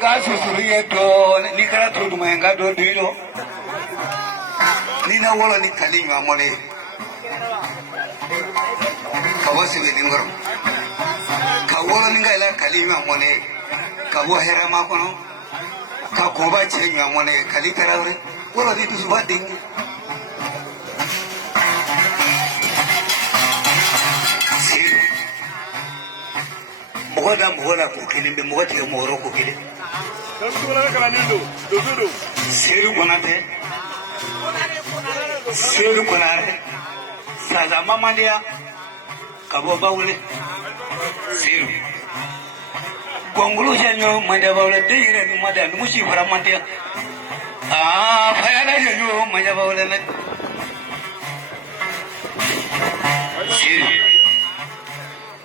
ga susuru to ni kara to duma nga do dilo ni na wala ni kali ma mole ka wasi be dingoro ka wala ni ga ila kali ma mole ka bo hera ma kono ka ko ba che ma mole kali tarawre wala ni tu suba ding Moga ko kene be moga te moro ko kene seru konare saza mama dia kabo bawle seru gongulu janyo manda bawle deire manda mushi faramantia fayala janyo manda bawle na seru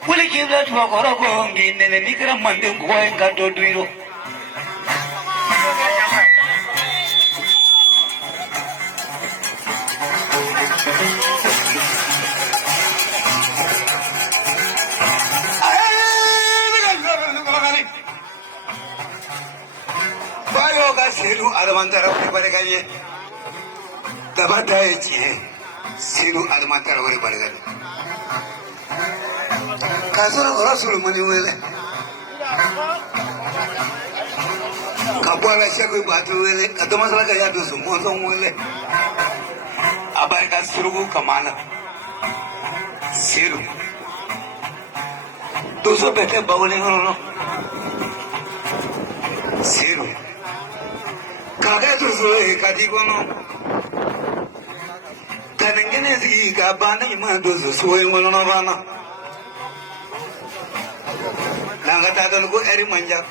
Wale kibla tuwa kora kongi nene nikra mande kuwa enga do duiro. Bayo ka seru almantara wari barekanye. Dabata echi seru almantara wari barekanye. Kasura rasul mani wele kabwala shako batu wele kadama sala ka yadu sumoso wele abai ka surugu kamana siru doso bete bawle no siru kaga doso e kadigono tanengene zi ka bana ima doso soe wono no rana Nanga tadal ko eri manjak.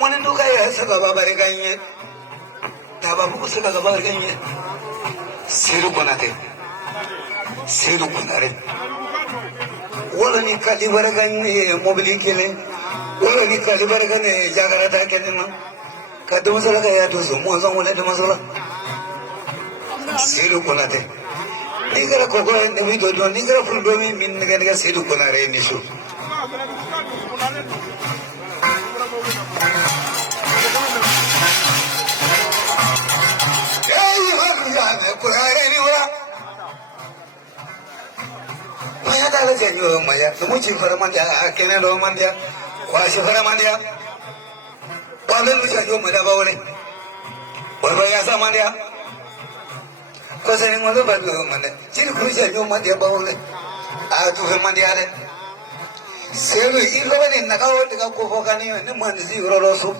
Mwana nduka ya sababa barikanye. Tababu kusaka barikanye. Siru konate. Siru konare. Wala ni kali barikanye mobili kele. Wala ni kali barikanye jagarata kele na. Kaduma sala kaya tuzu mwanza wala duma sala. Siru konate. Nigara koko nemi dodo nigara fuldomi min nigara siru konare nisu. Kurare ni wala. Maya dala janyo maya. Tumuchi faramandia kene do mandia. Washi faramandia. Wala lu janyo mada bawle. Wala ya samandia. Kosani ngono bagu mane. Sini kuri janyo mandia bawle. Tu faramandia le. Selu ilo ni nakawo tika kufokani ni manzi urolosu.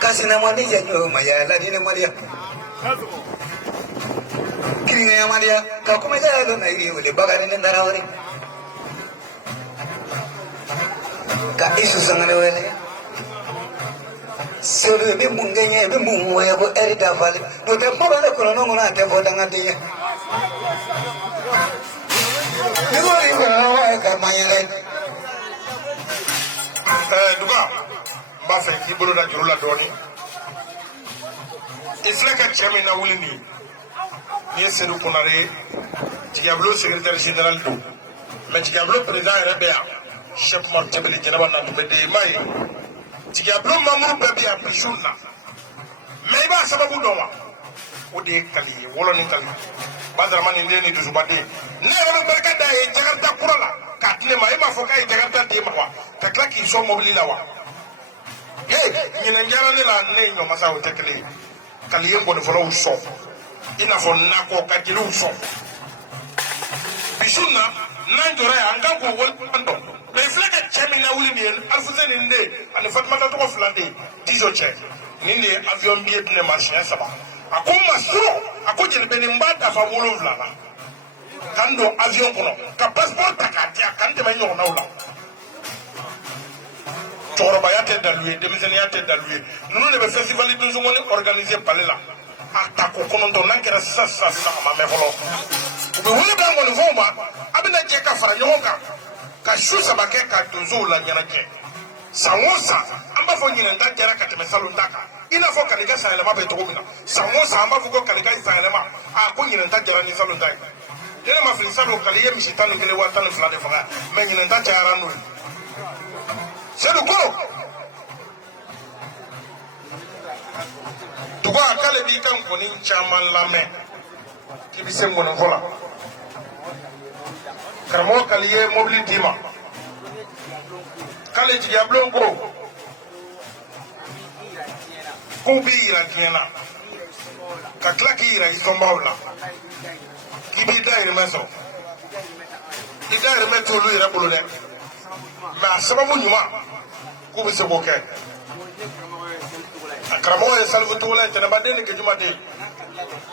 Kasina mani janyo maya la ni mandia. Kini nga maria ka kuma ja do na iri wole bagani ne darawari ka isu sangane wele sebe be mungenye be munwe bo erita vale no te polo ne kono no na te voda ngati ye ni wori ko na wa ka manyele duba ba fa ki bolo da jurula doni islaka chami na wulini ni seru konare Diablo secrétaire général do mais Diablo président RBA chef martabli janaba na tubede mai Diablo mamour babi a prishuna mais ba sababu dowa ode kali wolo ni kali bazarma ni ndeni du subade ne ro barka da e jagarta kurala katle mai ma foka e jagarta de mawa takla ki so mobili lawa ni na njara ni la ne no masa o tekle kali yembo no folo so ina fo nako ka jilu so bisuna nanjore anga ko wol pando be flaka chemina wuli ni alfuzen inde an fatmata to ko flande dizo che nini avion biet ne marché saba akuma so akuje be ni mbata fa wolo vlala kando avion kono ka passeport takatia kante ma nyo na wala toro bayate dalue demiseni yate dalue nunu ne be festival de zo woni organiser palela atako kono to nankera sasa na mama folo ube wole bango ni voma abina je ka fara yoga ka shusa bake ka tozo la nyana ke samosa amba fo nyina ndajara ka teme salon daka ina fo kaniga sa elema be to mina samosa amba fo ko kaniga sa elema a ko nyina ndajara ni salon daka Yɛlɛ ma fili sabu kali ye misi 11 wa 12 de faga mais ɲinɛ ta cayara n'o ye Seydou ko dugu a k'ale b'i ka nkɔni caman lamɛn k'i bɛ se mɔnifɔ la karamɔgɔ kali ye mobili d'i ma k'ale jigiya bulon ko k'u b'i yira diɲɛ na ka tila k'i yira i sɔnbaaw la k'i b'i dahirimɛ sɔrɔ i dahirimɛ t'olu yɛrɛ bolo dɛ mais a sababu ɲuman k'u bɛ se k'o kɛ a karamɔgɔ ye Salifu Togola ye Tɛnɛbaden ni Gejumaden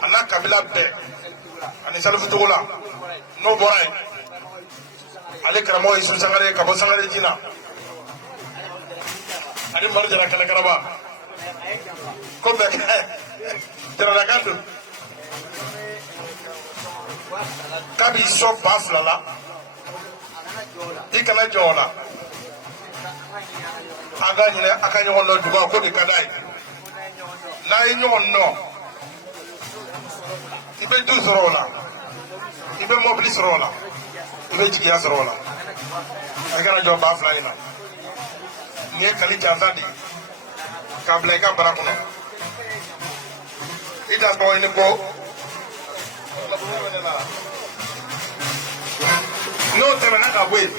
a n'a kabila bɛɛ ani Salifu Togola n'o bɔra yen ale karamɔgɔ Isu Sangare ka bɔ Sangare Jina ani Mari Jara Kɛlɛkaraba ko bɛɛ jaralakan don k'a b'i sɔn 2000 la i kana jɔn o la a ka ɲinɛ a ka ɲɔgɔn dɔn dugu ko de ka d'a ye n'a ye ɲɔgɔn dɔn i bɛ du sɔrɔ o la i bɛ mobili sɔrɔ o la i bɛ jigiya sɔrɔ o la i kana jɔn 2000 in na nin ye kali jansa de ye k'a bila i ka bara kɔnɔ i da tɔgɔ ɲini ko n'o tɛmɛna ka bɔ yen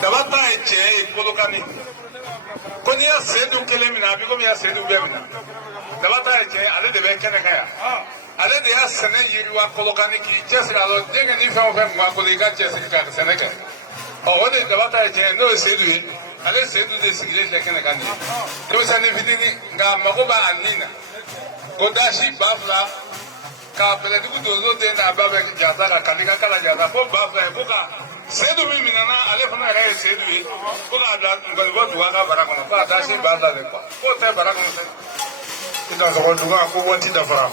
daba ta ye cɛ ye Kolokani ko n'i y'a Seydou kelen minɛ a b'i komi i y'a Seydou bɛɛ minɛ daba ta ye cɛ ye ale de bɛ kɛnɛ kan yan ale de y'a sɛnɛ yiriwa Kolokani k'i cɛsiri a la den ni fɛn o fɛn tun b'a bolo i ka cɛsiri ka sɛnɛ kɛ o de daba ta ye cɛ ye n'o ye Seydou ye ale Seydou de sigilen filɛ kɛnɛ kan nin ye denmisɛnnin fitinin nka a mago b'a nin na ko dasi 2000 ka bɛlɛdugu donso den n'a ba bɛ jata la kali ka kala jata fo 2000 ye fo ka Seydou min minɛna ale fana yɛrɛ ye Seydou ye fo k'a bila Nkɔlibɔ Duga ka bara kɔnɔ fo ka taa se Bada de quoi k'o tɛ bara kɔnɔ dɛ i dansɔgɔ Duga ko waati dafara